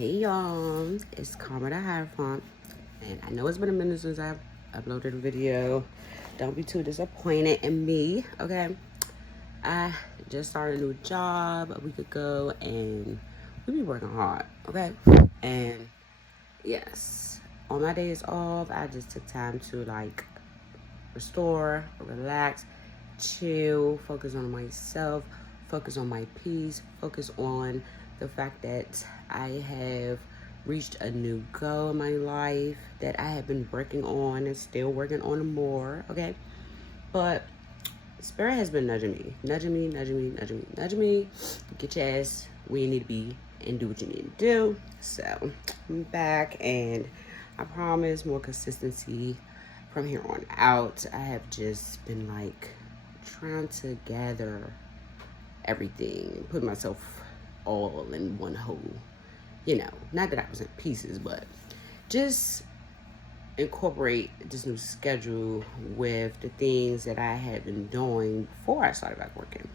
Hey y'all, it's Karma the Hierophant, and I know it's been a minute since I've uploaded a video. Don't be too disappointed in me, okay? I just started a new job a week ago, and we be working hard, okay? And yes, on my days off, I just took time to restore, relax, chill, focus on myself, focus on my peace, focus on the fact that I have reached a new goal in my life that I have been working on and still working on more, okay? But Spirit has been nudging me. Get your ass where you need to be and do what you need to do. So I'm back, and I promise more consistency from here on out. I have just been trying to gather everything, put myself all in one whole. Not that I was in pieces, but just incorporate this new schedule with the things that I had been doing before I started back working.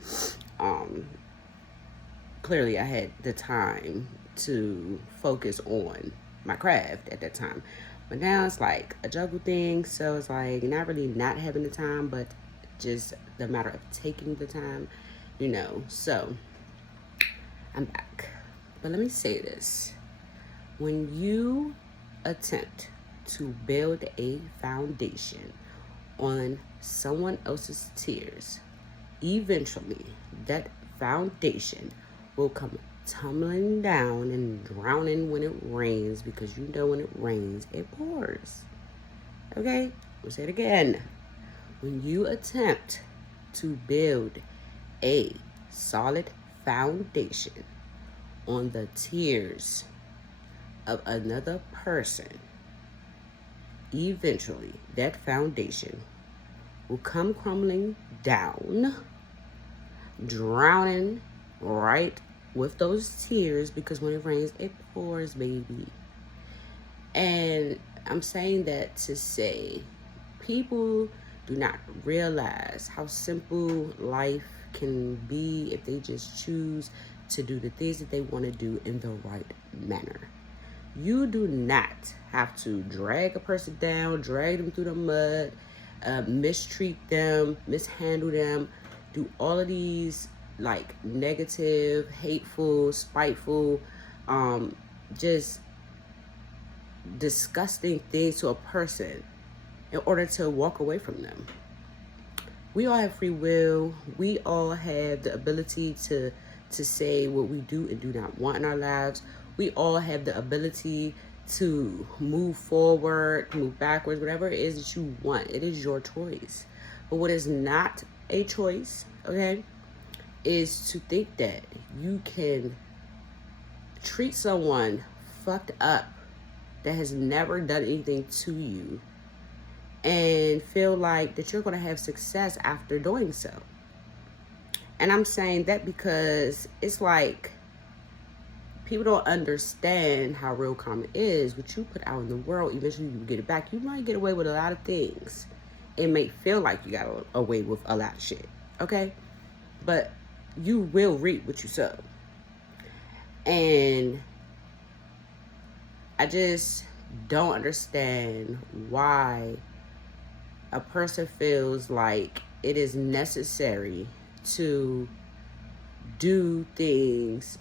Clearly I had the time to focus on my craft at that time, but now it's like a juggle thing. So it's not really not having the time, but just the matter of taking the time, so I'm back. But let me say this: when you attempt to build a foundation on someone else's tears, eventually that foundation will come tumbling down and drowning when it rains, because when it rains, it pours. Okay? We'll say it again. When you attempt to build a solid foundation on the tears of another person, eventually that foundation will come crumbling down, drowning right with those tears, because when it rains, it pours, baby. And I'm saying that to say, people do not realize how simple life can be if they just choose to do the things that they want to do in the right manner. You do not have to drag a person down, drag them through the mud, mistreat them, mishandle them, do all of these negative, hateful, spiteful, just disgusting things to a person in order to walk away from them. We all have free will. We all have the ability to say what we do and do not want in our lives. We all have the ability to move forward, move backwards, whatever it is that you want. It is your choice. But what is not a choice, okay, is to think that you can treat someone fucked up that has never done anything to you and feel like that you're going to have success after doing so. And I'm saying that because it's people don't understand how real karma is. What you put out in the world, eventually you get it back. You might get away with a lot of things. It may feel like you got away with a lot of shit, okay? But you will reap what you sow. And I just don't understand why a person feels like it is necessary to do things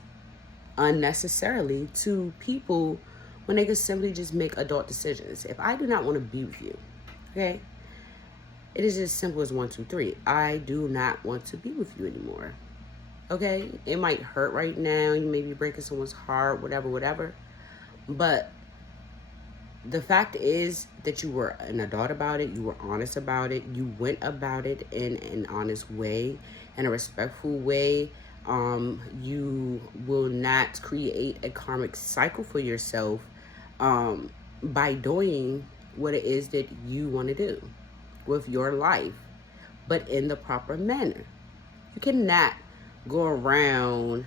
unnecessarily to people when they could simply just make adult decisions. If I do not want to be with you, okay, it is as simple as 1, 2, 3. I do not want to be with you anymore. Okay, it might hurt right now. You may be breaking someone's heart, whatever. But the fact is that you were an adult about it. You were honest about it. You went about it in an honest way, in a respectful way. You will not create a karmic cycle for yourself by doing what it is that you want to do with your life, but in the proper manner. You cannot go around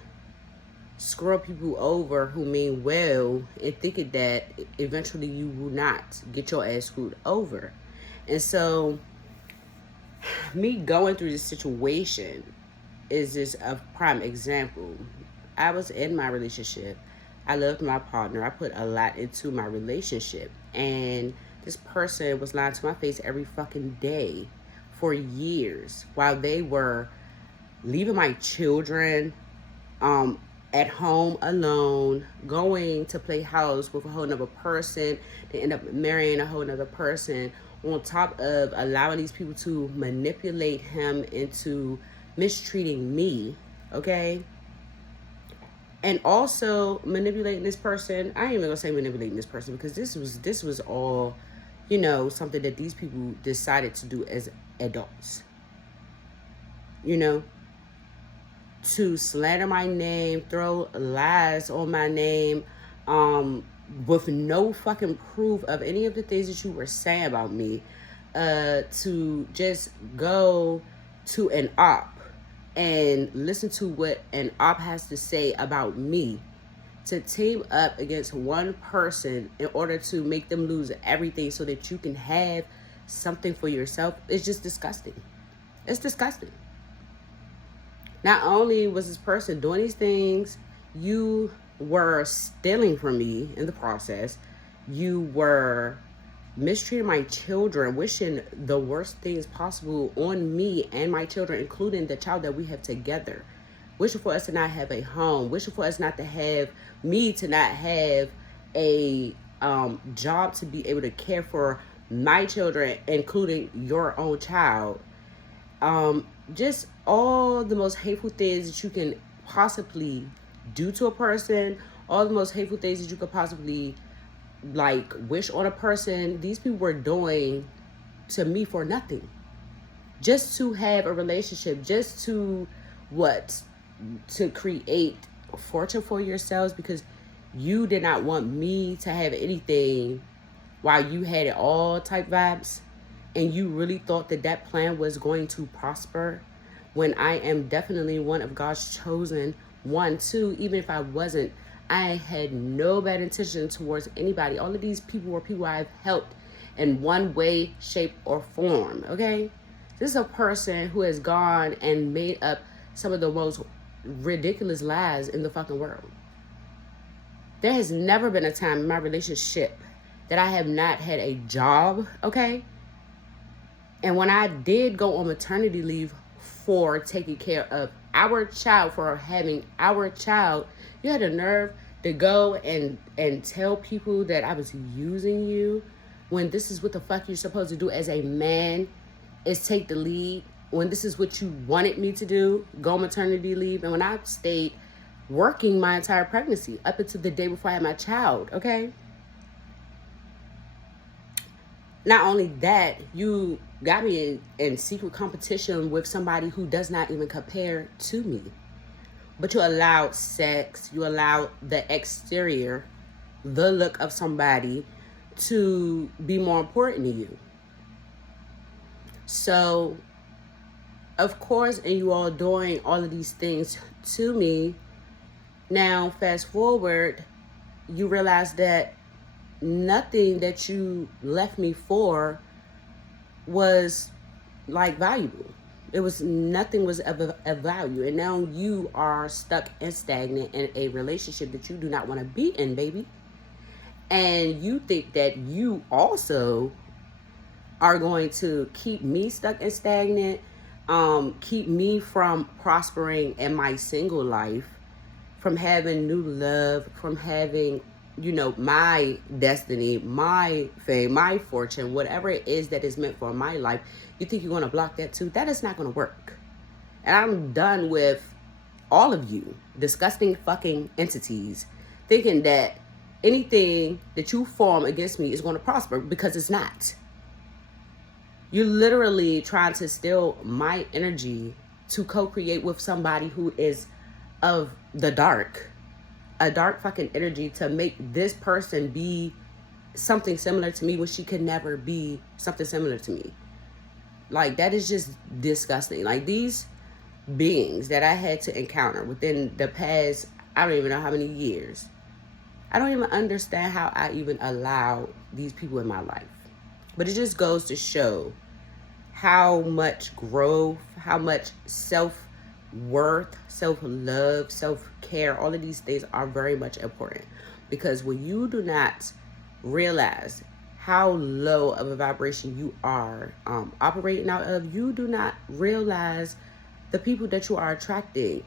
screw people over who mean well and thinking that eventually you will not get your ass screwed over. And so me going through this situation is just a prime example. I was in my relationship. I loved my partner. I put a lot into my relationship. And this person was lying to my face every fucking day for years while they were leaving my children at home alone, going to play house with a whole nother person. They end up marrying a whole nother person, on top of allowing these people to manipulate him into mistreating me, okay? And also manipulating this person. I ain't even gonna say manipulating this person, because this was all, you know, something that these people decided to do as adults. You know, to slander my name, throw lies on my name, with no fucking proof of any of the things that you were saying about me, to just go to an op and listen to what an op has to say about me, to team up against one person in order to make them lose everything so that you can have something for yourself. It's just disgusting. It's disgusting. Not only was this person doing these things, you were stealing from me in the process. You were mistreating my children, wishing the worst things possible on me and my children, including the child that we have together. Wishing for us to not have a home. Wishing for us not to have, me to not have a job to be able to care for my children, including your own child. Just all the most hateful things that you can possibly do to a person, all the most hateful things that you could possibly like wish on a person, these people were doing to me for nothing. Just to have a relationship, just to to create a fortune for yourselves, because you did not want me to have anything while you had it all type vibes. And you really thought that that plan was going to prosper, when I am definitely one of God's chosen one, too. Even if I wasn't, I had no bad intention towards anybody. All of these people were people I've helped in one way, shape, or form, okay? This is a person who has gone and made up some of the most ridiculous lies in the fucking world. There has never been a time in my relationship that I have not had a job, okay? And when I did go on maternity leave for taking care of our child, for having our child, you had the nerve to go and tell people that I was using you, when this is what the fuck you're supposed to do as a man, is take the lead, when this is what you wanted me to do, go on maternity leave. And when I stayed working my entire pregnancy up until the day before I had my child, okay? Not only that, you got me in secret competition with somebody who does not even compare to me. But you allowed sex, you allowed the exterior, the look of somebody to be more important to you. So, of course, and you all doing all of these things to me, now fast forward, you realize that nothing that you left me for was like valuable. It was nothing was of value. And now you are stuck and stagnant in a relationship that you do not want to be in, baby. And you think that you also are going to keep me stuck and stagnant, keep me from prospering in my single life, from having new love, from having, you know, my destiny, my fame, my fortune, whatever it is that is meant for my life. You think you're going to block that too? That is not going to work. And I'm done with all of you disgusting fucking entities thinking that anything that you form against me is going to prosper, because it's not. You're literally trying to steal my energy to co-create with somebody who is of the dark. A dark fucking energy, to make this person be something similar to me when she could never be something similar to me. Like, that is just disgusting. Like, these beings that I had to encounter within the past, I don't even know how many years. I don't even understand how I even allowed these people in my life. But it just goes to show how much growth, how much self-worth, self-love, self-care, all of these things are very much important. Because when you do not realize how low of a vibration you are operating out of, you do not realize the people that you are attracting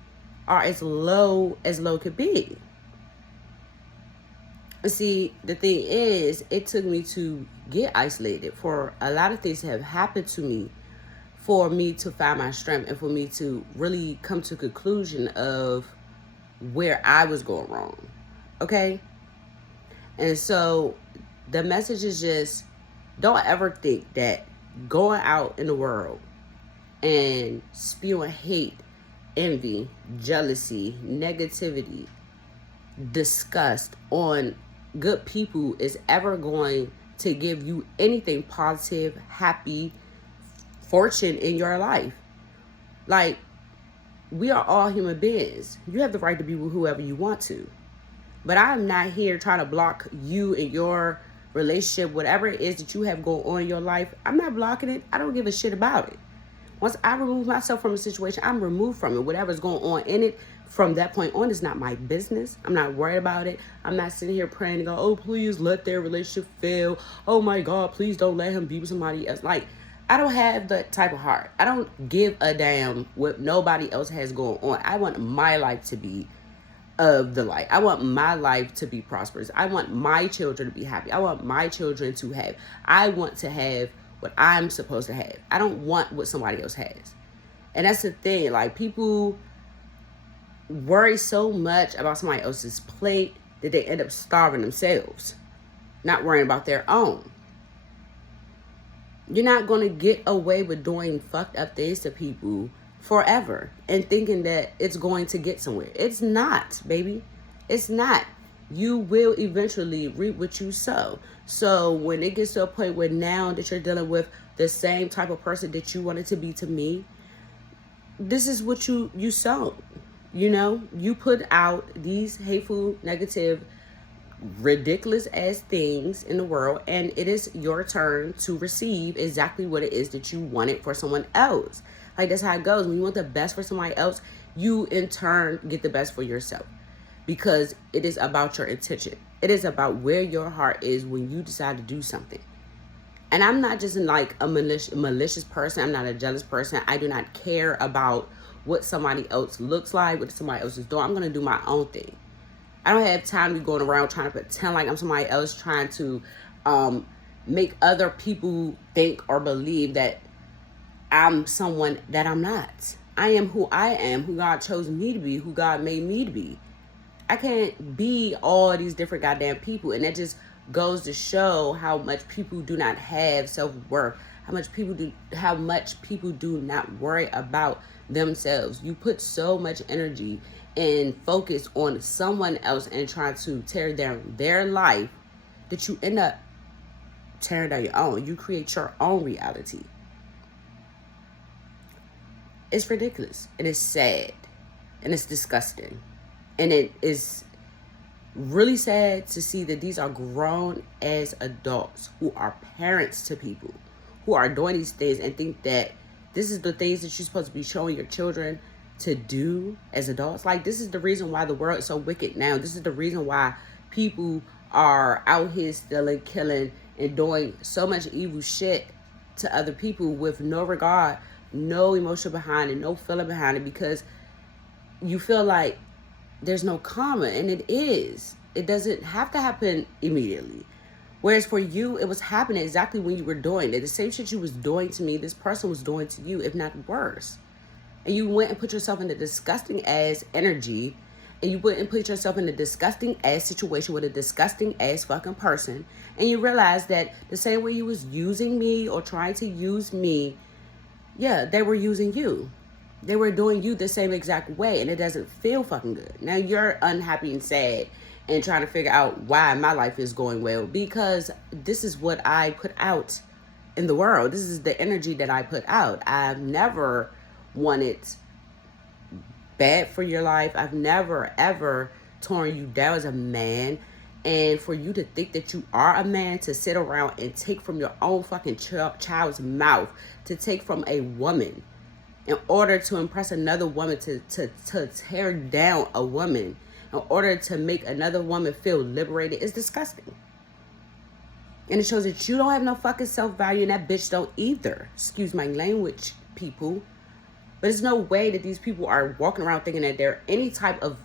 are as low could be. See, the thing is, it took me to get isolated for a lot of things to have happened to me for me to find my strength and for me to really come to a conclusion of where I was going wrong. Okay? And so the message is just, don't ever think that going out in the world and spewing hate, envy, jealousy, negativity, disgust on good people is ever going to give you anything positive, happy, fortune in your life. Like, we are all human beings. You have the right to be with whoever you want to. But I'm not here trying to block you and your relationship, whatever it is that you have going on in your life. I'm not blocking it. I don't give a shit about it. Once I remove myself from a situation, I'm removed from it. Whatever's going on in it from that point on is not my business. I'm not worried about it. I'm not sitting here praying and go, oh, please let their relationship fail. Oh my God, please don't let him be with somebody else. Like, I don't have that type of heart. I don't give a damn what nobody else has going on. I want my life to be of the light. I want my life to be prosperous. I want my children to be happy. I want my children to have. I want to have what I'm supposed to have. I don't want what somebody else has. And that's the thing. Like, people worry so much about somebody else's plate that they end up starving themselves, not worrying about their own. You're not going to get away with doing fucked up things to people forever and thinking that it's going to get somewhere. It's not, baby. It's not. You will eventually reap what you sow. So when it gets to a point where now that you're dealing with the same type of person that you wanted to be to me, this is what you sow. You know, you put out these hateful, negative, ridiculous ass things in the world, and it is your turn to receive exactly what it is that you wanted for someone else. Like, that's how it goes. When you want the best for somebody else, you in turn get the best for yourself, because it is about your intention. It is about where your heart is when you decide to do something. And I'm not just like a malicious person. I'm not a jealous person. I do not care about what somebody else looks like, what somebody else is doing. I'm going to do my own thing. I don't have time to be going around trying to pretend like I'm somebody else, trying to make other people think or believe that I'm someone that I'm not. I am who I am, who God chose me to be, who God made me to be. I can't be all these different goddamn people. And that just goes to show how much people do not have self-worth, how much people do not worry about themselves. You put so much energy and focus on someone else and try to tear down their life that you end up tearing down your own. You create your own reality. It's ridiculous, and it's sad, and it's disgusting. And it is really sad to see that these are grown as adults who are parents to people, who are doing these things and think that this is the things that you're supposed to be showing your children to do as adults. Like, this is the reason why the world is so wicked now. This is the reason why people are out here stealing, killing, and doing so much evil shit to other people with no regard, no emotion behind it, no feeling behind it, because you feel like there's no karma, and it is. It doesn't have to happen immediately. Whereas for you, it was happening exactly when you were doing it. The same shit you was doing to me, this person was doing to you, if not worse. And you went and put yourself in a disgusting ass energy, and you went and put yourself in a disgusting ass situation with a disgusting ass fucking person, and you realized that the same way you was using me or trying to use me, yeah, they were using you. They were doing you the same exact way, and it doesn't feel fucking good. Now you're unhappy and sad and trying to figure out why my life is going well, because this is what I put out in the world. This is the energy that I put out. I've never wanted bad for your life. I've never, ever torn you down as a man. And for you to think that you are a man, to sit around and take from your own fucking child's mouth, to take from a woman in order to impress another woman, to tear down a woman, in order to make another woman feel liberated, is disgusting. And it shows that you don't have no fucking self-value, and that bitch don't either. Excuse my language, people. But there's no way that these people are walking around thinking that they're any type of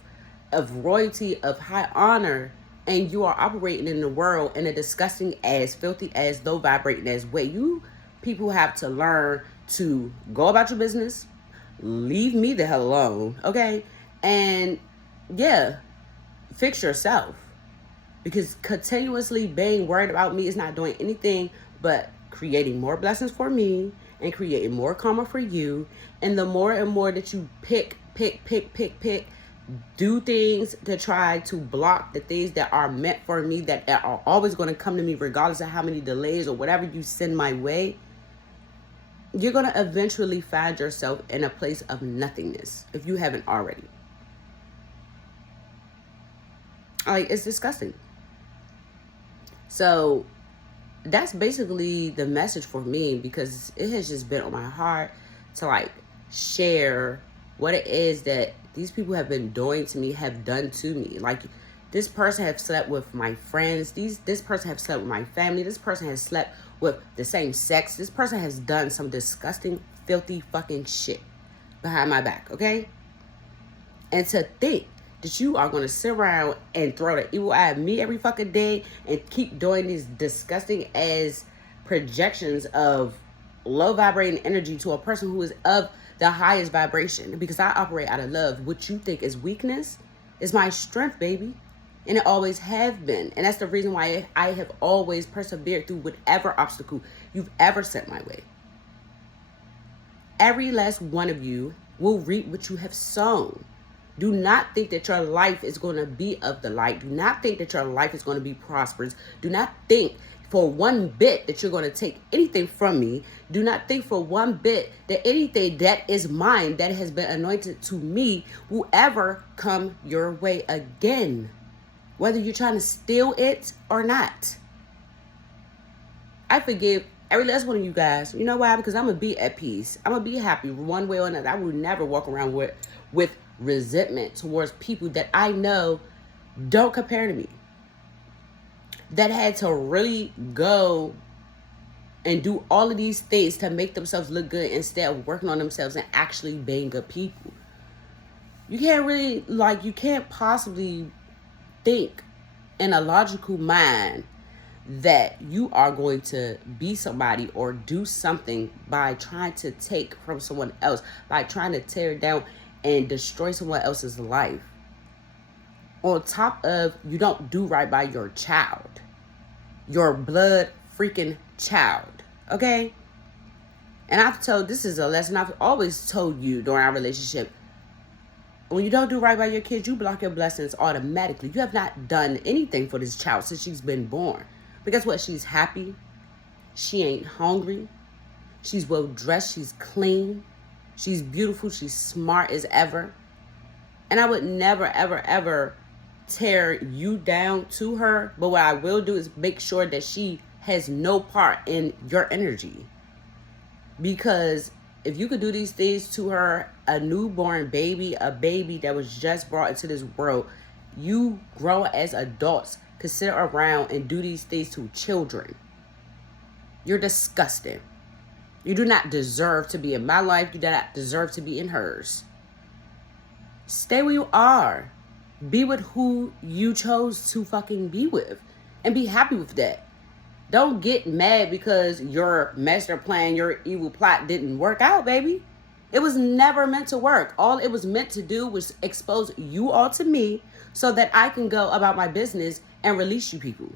royalty, of high honor, and you are operating in the world in a disgusting ass, filthy ass, low vibrating ass way. You people have to learn to go about your business, leave me the hell alone, okay? And yeah, fix yourself. Because continuously being worried about me is not doing anything but creating more blessings for me and creating more karma for you. And the more and more that you pick, do things to try to block the things that are meant for me, that are always going to come to me regardless of how many delays or whatever you send my way, you're going to eventually find yourself in a place of nothingness if you haven't already. Like, it's disgusting. So that's basically the message for me, because it has just been on my heart to like share what it is that these people have been doing to me, have done to me. Like, this person have slept with my friends. This person have slept with my family. This person has slept with the same sex. This person has done some disgusting, filthy fucking shit behind my back, okay? And to think that you are going to sit around and throw the evil eye at me every fucking day and keep doing these disgusting ass projections of low vibrating energy to a person who is of the highest vibration, because I operate out of love. What you think is weakness is my strength, baby. And it always have been. And that's the reason why I have always persevered through whatever obstacle you've ever sent my way. Every last one of you will reap what you have sown. Do not think that your life is going to be of the light. Do not think that your life is going to be prosperous. Do not think for one bit that you're going to take anything from me. Do not think for one bit that anything that is mine, that has been anointed to me, will ever come your way again. Whether you're trying to steal it or not. I forgive every last one of you guys. You know why? Because I'm going to be at peace. I'm going to be happy one way or another. I will never walk around with resentment towards people that I know don't compare to me, that had to really go and do all of these things to make themselves look good instead of working on themselves and actually being good people. You can't possibly think in a logical mind that you are going to be somebody or do something by trying to take from someone else, by trying to tear down and destroy someone else's life. On top of, you don't do right by your child, your blood freaking child, okay? And this is a lesson I've always told you during our relationship. When you don't do right by your kids, you block your blessings automatically. You have not done anything for this child since she's been born. But guess what? She's happy. She ain't hungry. She's well dressed. She's clean. She's beautiful. She's smart as ever. And I would never, ever, ever tear you down to her. But what I will do is make sure that she has no part in your energy. Because if you could do these things to her, a newborn baby, a baby that was just brought into this world, you grow as adults could sit around and do these things to children. You're disgusting. You do not deserve to be in my life. You do not deserve to be in hers. Stay where you are. Be with who you chose to fucking be with. And be happy with that. Don't get mad because your master plan, your evil plot didn't work out, baby. It was never meant to work. All it was meant to do was expose you all to me so that I can go about my business and release you people.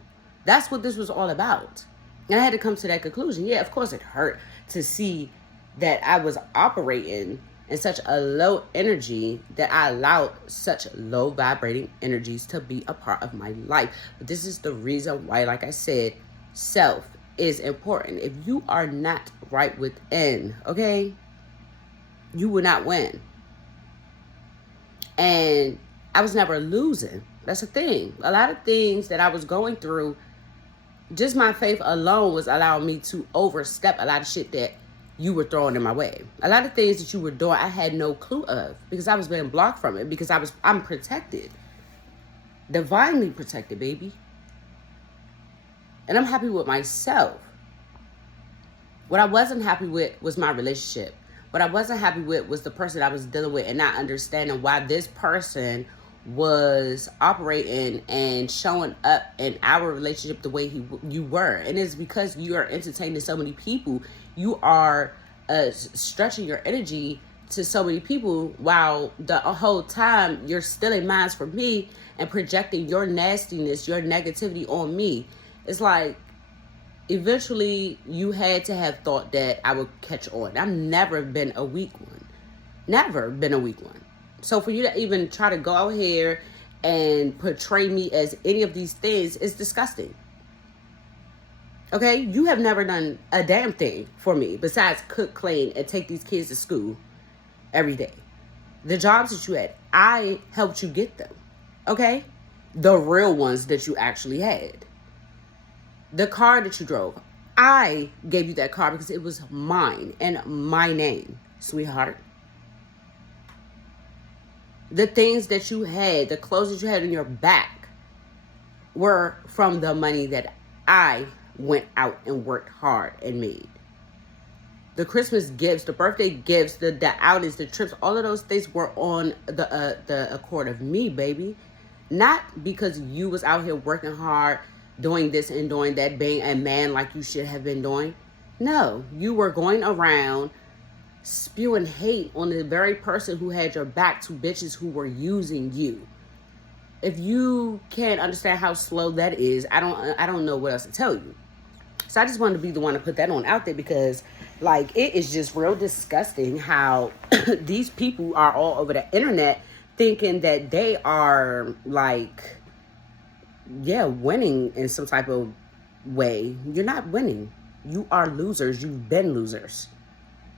That's what this was all about. And I had to come to that conclusion. Yeah, of course it hurt to see that I was operating in such a low energy, that I allowed such low vibrating energies to be a part of my life. But this is the reason why, like I said, self is important. If you are not right within, okay, you will not win. And I was never losing. That's the thing. A lot of things that I was going through, just my faith alone was allowing me to overstep a lot of shit that you were throwing in my way. A lot of things that you were doing, I had no clue of because I was being blocked from it because I'm protected. Divinely protected, baby. And I'm happy with myself. What I wasn't happy with was my relationship. What I wasn't happy with was the person I was dealing with and not understanding why this person was operating and showing up in our relationship the way you were. And it's because you are entertaining so many people. You are stretching your energy to so many people while the whole time you're stealing minds from me and projecting your nastiness, your negativity on me. It's like, eventually you had to have thought that I would catch on. I've never been a weak one. Never been a weak one. So for you to even try to go out here and portray me as any of these things is disgusting. Okay? You have never done a damn thing for me besides cook, clean, and take these kids to school every day. The jobs that you had, I helped you get them. Okay? The real ones that you actually had. The car that you drove, I gave you that car because it was mine and my name, sweetheart. The things that you had, the clothes that you had on your back were from the money that I went out and worked hard and made. The Christmas gifts, the birthday gifts, the outings, the trips, all of those things were on the accord of me, baby. Not because you was out here working hard, doing this and doing that, being a man like you should have been doing. No, you were going around spewing hate on the very person who had your back to bitches who were using you. If you can't understand how slow that is, I don't know what else to tell you. So I just wanted to be the one to put that on out there because, like, it is just real disgusting how these people are all over the internet thinking that they are, like, winning in some type of way. You're not winning. You are losers. You've been losers.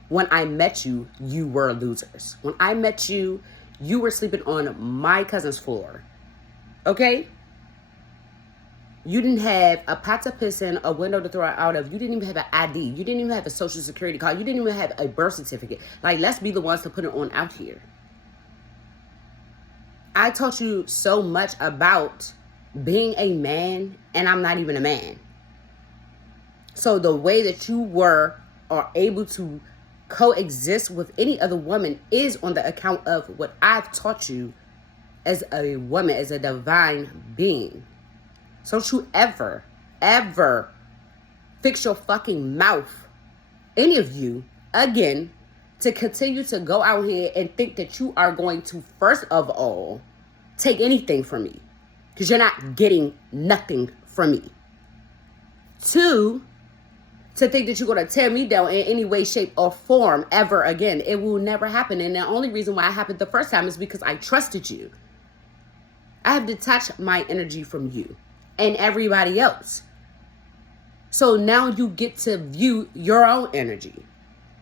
When I met you, you were losers. When I met you, you were sleeping on my cousin's floor. Okay? You didn't have a pot to piss in, a window to throw out of. You didn't even have an ID. You didn't even have a social security card. You didn't even have a birth certificate. Like, let's be the ones to put it on out here. I taught you so much about being a man, and I'm not even a man. So the way that you were or able to coexist with any other woman is on the account of what I've taught you as a woman, as a divine being. So don't you ever fix your fucking mouth, any of you, again, to continue to go out here and think that you are going to, first of all, take anything from me. Because you're not getting nothing from me. 2, to think that you're going to tear me down in any way, shape, or form ever again. It will never happen. And the only reason why it happened the first time is because I trusted you. I have detached my energy from you and everybody else. So now you get to view your own energy.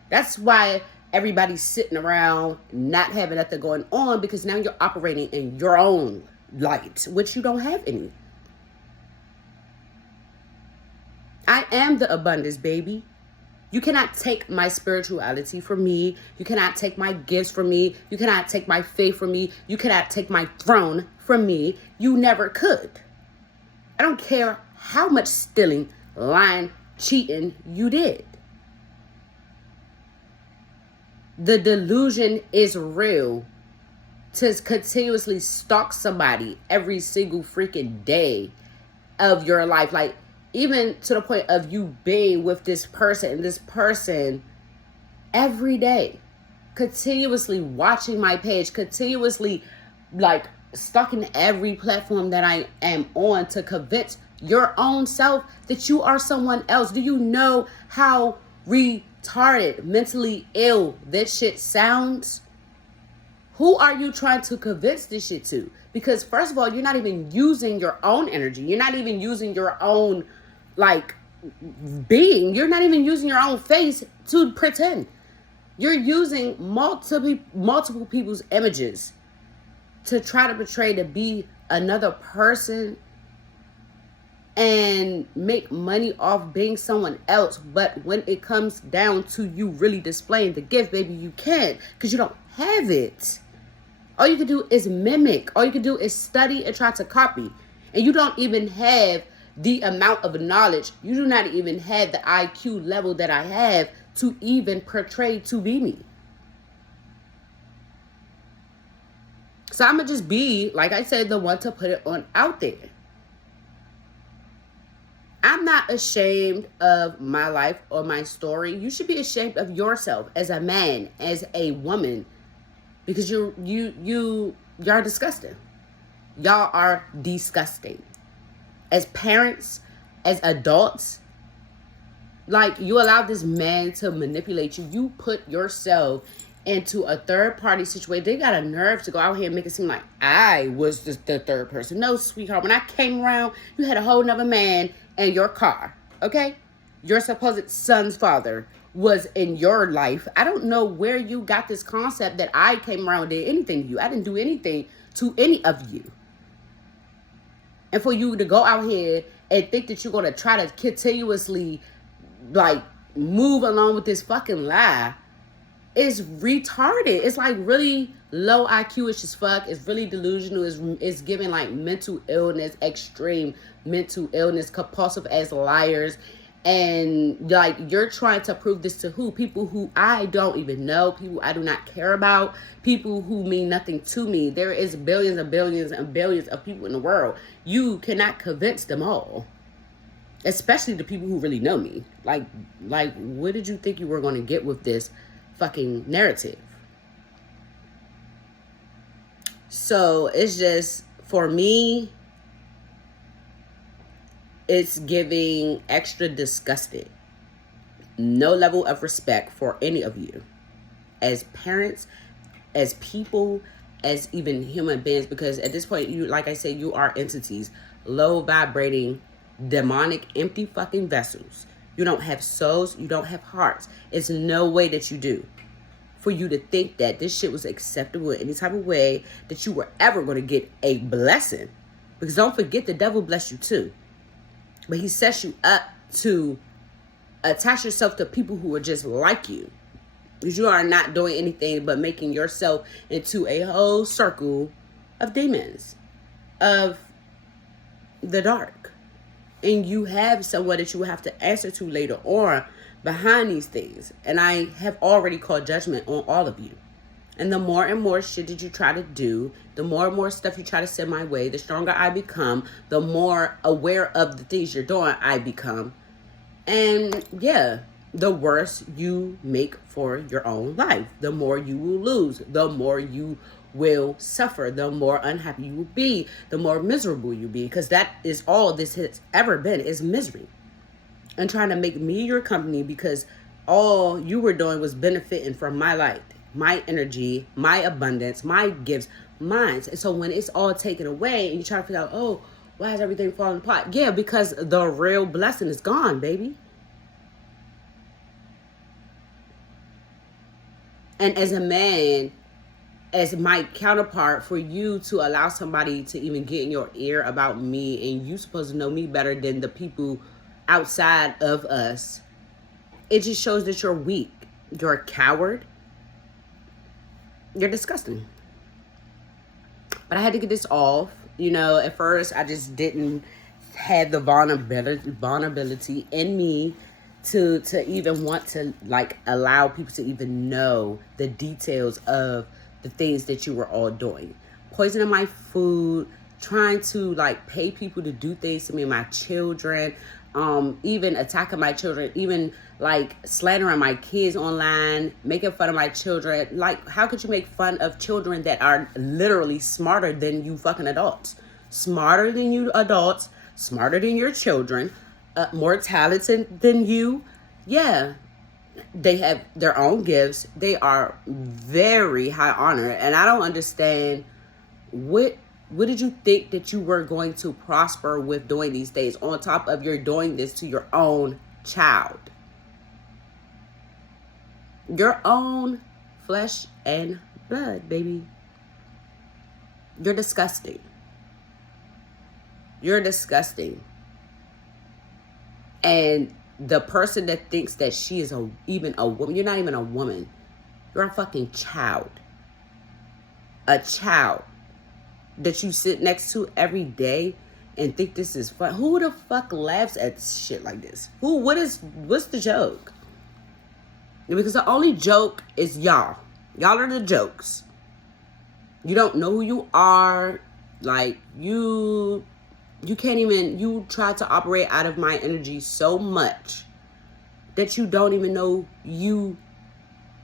That's why everybody's sitting around not having nothing going on, because now you're operating in your own light, which you don't have any. I am the abundance, baby. You cannot take my spirituality from me. You cannot take my gifts from me. You cannot take my faith from me. You cannot take my throne from me. You never could. I don't care how much stealing, lying, cheating you did. The delusion is real to continuously stalk somebody every single freaking day of your life. Like, even to the point of you being with this person and this person every day, continuously watching my page, continuously like stalking every platform that I am on to convince your own self that you are someone else. Do you know how retarded, mentally ill this shit sounds? Who are you trying to convince this shit to? Because first of all, you're not even using your own energy. You're not even using your own, like, being. You're not even using your own face to pretend. You're using multiple people's images to try to portray to be another person. and make money off being someone else. But when it comes down to you really displaying the gift, baby, you can't, because you don't have it. All you can do is mimic. All you can do is study and try to copy. And you don't even have the amount of knowledge. You do not even have the IQ level that I have to even portray to be me. So I'm going to just be, like I said, the one to put it on out there. I'm not ashamed of my life or my story. You should be ashamed of yourself as a man, as a woman, because y'all are disgusting. Y'all are disgusting. As parents, as adults, like, you allow this man to manipulate you. You put yourself into a third party situation. They got a nerve to go out here and make it seem like I was the third person. No, sweetheart. When I came around, you had a whole nother man in your car. Okay? Your supposed son's father was in your life. I don't know where you got this concept that I came around and did anything to you. I didn't do anything to any of you. And for you to go out here and think that you're going to try to continuously, like, move along with this fucking lie is retarded. It's like really low IQ-ish as fuck. It's really delusional. It's giving like mental illness, extreme mental illness, compulsive as liars. And like, you're trying to prove this to who? People who I don't even know, people I do not care about, people who mean nothing to me. There is billions and billions and billions of people in the world. You cannot convince them all. Especially the people who really know me. Like, what did you think you were going to get with this fucking narrative? So it's just, for me, it's giving extra disgusted. No level of respect for any of you as parents, as people, as even human beings, because at this point, you, like I said, you are entities, low vibrating, demonic, empty fucking vessels. You don't have souls. You don't have hearts. It's no way that you do. For you to think that this shit was acceptable in any type of way, that you were ever going to get a blessing. Because don't forget, the devil bless you too. But he sets you up to attach yourself to people who are just like you. Because you are not doing anything but making yourself into a whole circle of demons, of the dark. And you have someone that you have to answer to later on behind these things. And I have already called judgment on all of you. And the more and more shit that you try to do, the more and more stuff you try to send my way, the stronger I become, the more aware of the things you're doing I become. And yeah, the worse you make for your own life. The more you will lose. The more you will suffer. The more unhappy you will be. The more miserable you'll be. Because that is all this has ever been, is misery. And trying to make me your company because all you were doing was benefiting from my light, my energy, my abundance, my gifts, mine. And so when it's all taken away and you try to figure out, oh, why is everything falling apart? Yeah, because the real blessing is gone, baby. And as a man, as my counterpart, for you to allow somebody to even get in your ear about me, and you supposed to know me better than the people outside of us, it just shows that you're weak. You're a coward. You're disgusting. But I had to get this off. You know, at first I just didn't have the vulnerability in me to even want to like allow people to even know the details of the things that you were all doing. Poisoning my food, trying to like pay people to do things to me and my children, even attacking my children, even like slandering my kids online, making fun of my children. Like, how could you make fun of children that are literally smarter than you fucking adults? Smarter than you adults, smarter than your children, more talented than you. Yeah, they have their own gifts. They are very high honor. And I don't understand what did you think that you were going to prosper with doing these things, on top of you're doing this to your own child? Your own flesh and blood, baby. You're disgusting. You're disgusting. And the person that thinks that she is even a woman, you're not even a woman. You're a fucking child. A child that you sit next to every day and think this is fun. Who the fuck laughs at shit like this? What's the joke? Because the only joke is y'all. Y'all are the jokes. You don't know who you are. Like, you can't even, you try to operate out of my energy so much that you don't even know you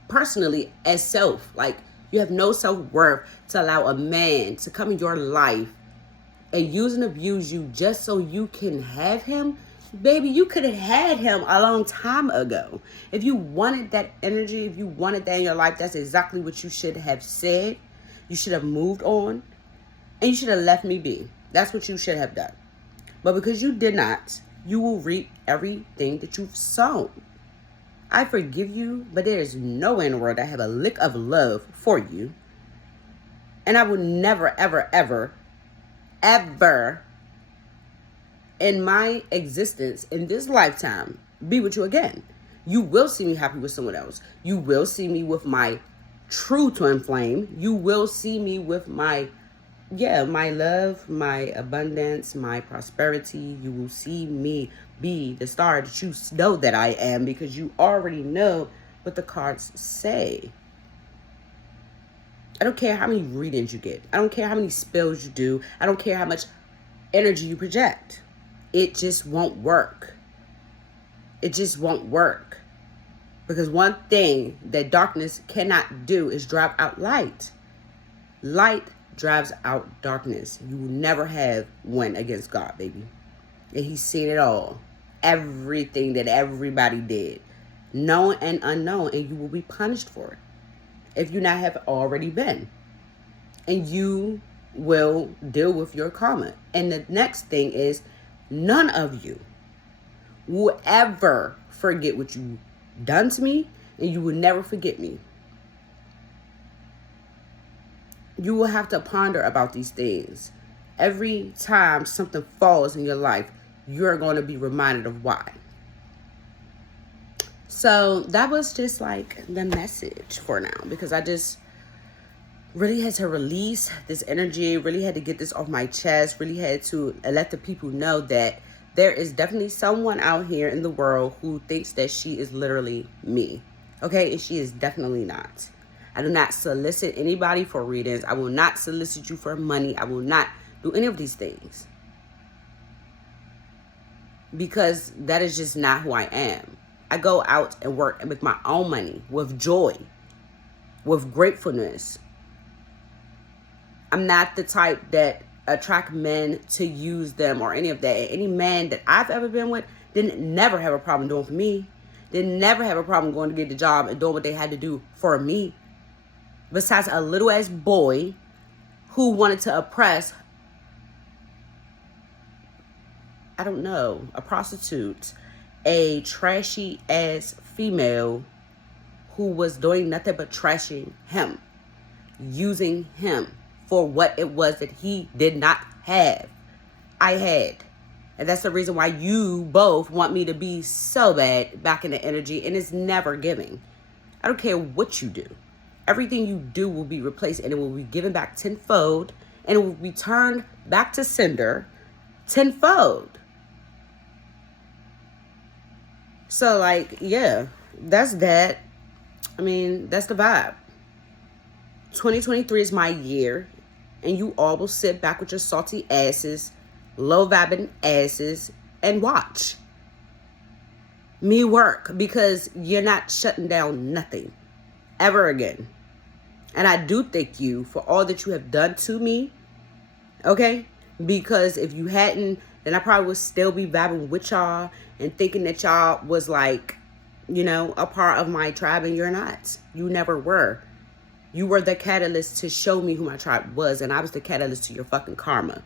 personally as self. Like, you have no self-worth to allow a man to come in your life and use and abuse you just so you can have him. Baby, you could have had him a long time ago. If you wanted that energy, if you wanted that in your life, that's exactly what you should have said. You should have moved on. And you should have left me be. That's what you should have done. But because you did not, you will reap everything that you've sown. I forgive you, but there is no way in the world I have a lick of love for you. And I will never, ever, ever, ever in my existence, in this lifetime, be with you again. You will see me happy with someone else. You will see me with my true twin flame. You will see me with my love, my abundance, my prosperity. You will see me be the star that you know that I am, because you already know what the cards say. I don't care how many readings you get. I don't care how many spells you do. I don't care how much energy you project. It just won't work. It just won't work. Because one thing that darkness cannot do is drive out light. Light drives out darkness. You will never have win against God, baby. And he's seen it all. Everything that everybody did. Known and unknown. And you will be punished for it. If you not have already been. And you will deal with your karma. And the next thing is, none of you will ever forget what you done to me, and you will never forget me. You will have to ponder about these things. Every time something falls in your life, you're going to be reminded of why. So that was just like the message for now, because I just really had to release this energy, really had to get this off my chest, really had to let the people know that there is definitely someone out here in the world who thinks that she is literally me. Okay? And she is definitely not. I do not solicit anybody for readings. I will not solicit you for money. I will not do any of these things. Because that is just not who I am. I go out and work and make my own money with joy, with gratefulness. I'm not the type that attract men to use them or any of that. Any man that I've ever been with didn't never have a problem doing for me. Didn't never have a problem going to get the job and doing what they had to do for me. Besides a little ass boy who wanted to oppress, I don't know, a prostitute, a trashy ass female who was doing nothing but trashing him, using him for what it was that he did not have. I had. And that's the reason why you both want me to be so bad back in the energy, and it's never giving. I don't care what you do. Everything you do will be replaced, and it will be given back tenfold, and it will be turned back to sender tenfold. So, like, yeah, that's that. I mean, that's the vibe. 2023 is my year, and you all will sit back with your salty asses, low vibing asses, and watch me work, because you're not shutting down nothing ever again. And I do thank you for all that you have done to me, okay? Because if you hadn't, then I probably would still be vibing with y'all and thinking that y'all was like, you know, a part of my tribe, and you're not. You never were. You were the catalyst to show me who my tribe was, and I was the catalyst to your fucking karma.